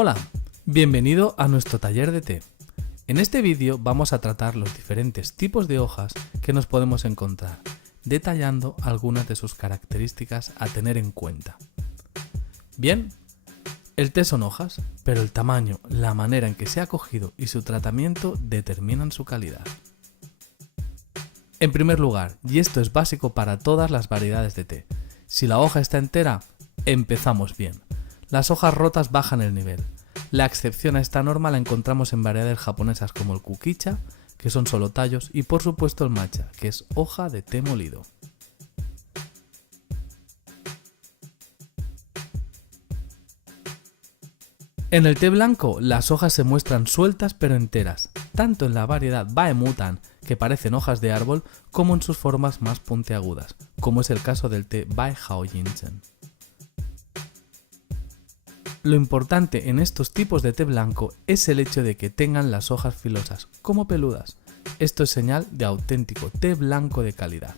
Hola, bienvenido a nuestro taller de té. En este vídeo vamos a tratar los diferentes tipos de hojas que nos podemos encontrar, detallando algunas de sus características a tener en cuenta. Bien, el té son hojas, pero el tamaño, la manera en que se ha cogido y su tratamiento determinan su calidad. En primer lugar, y esto es básico para todas las variedades de té, si la hoja está entera, empezamos bien. Las hojas rotas bajan el nivel. La excepción a esta norma la encontramos en variedades japonesas como el kukicha, que son solo tallos, y por supuesto el matcha, que es hoja de té molido. En el té blanco, las hojas se muestran sueltas pero enteras, tanto en la variedad Baemutan, que parecen hojas de árbol, como en sus formas más puntiagudas, como es el caso del té Bai Hao Yinchen. Lo importante en estos tipos de té blanco es el hecho de que tengan las hojas filosas, como peludas. Esto es señal de auténtico té blanco de calidad.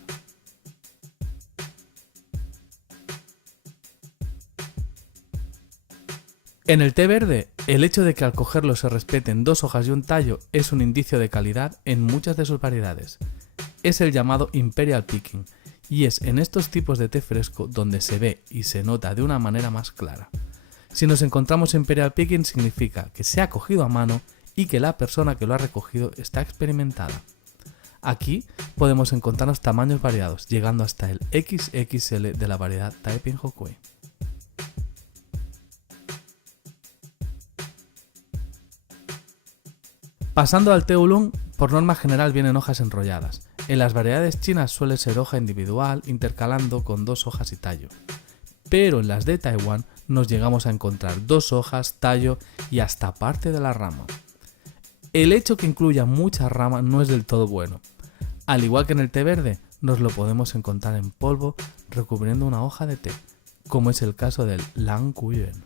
En el té verde, el hecho de que al cogerlo se respeten dos hojas y un tallo es un indicio de calidad en muchas de sus variedades. Es el llamado Imperial Picking, y es en estos tipos de té fresco donde se ve y se nota de una manera más clara. Si nos encontramos Imperial Picking significa que se ha cogido a mano y que la persona que lo ha recogido está experimentada. Aquí podemos encontrarnos tamaños variados, llegando hasta el XXL de la variedad Taiping Hokui. Pasando al té oolong, por norma general vienen hojas enrolladas. En las variedades chinas suele ser hoja individual, intercalando con dos hojas y tallo. Pero en las de Taiwán nos llegamos a encontrar dos hojas, tallo y hasta parte de la rama. El hecho que incluya mucha rama no es del todo bueno. Al igual que en el té verde, nos lo podemos encontrar en polvo recubriendo una hoja de té, como es el caso del Lang Guyuan.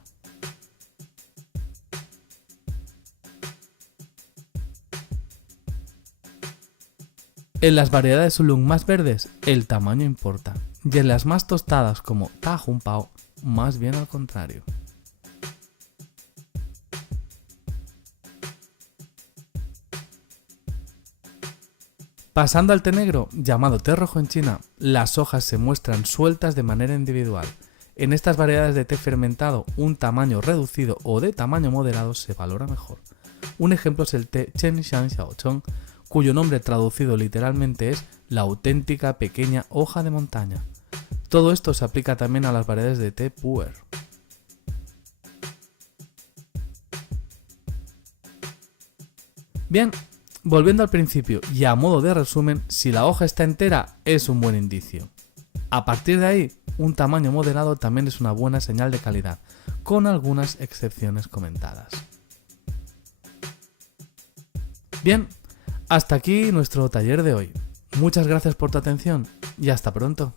En las variedades oolong más verdes, el tamaño importa, y en las más tostadas como Ta Hun Pao, más bien al contrario. Pasando al té negro, llamado té rojo en China, las hojas se muestran sueltas de manera individual. En estas variedades de té fermentado, un tamaño reducido o de tamaño moderado se valora mejor. Un ejemplo es el té Chen Xiang Xiaocheng, cuyo nombre traducido literalmente es la auténtica pequeña hoja de montaña. Todo esto se aplica también a las variedades de té pu'er. Bien, volviendo al principio y a modo de resumen, si la hoja está entera es un buen indicio. A partir de ahí, un tamaño moderado también es una buena señal de calidad, con algunas excepciones comentadas. Bien, hasta aquí nuestro taller de hoy. Muchas gracias por tu atención y hasta pronto.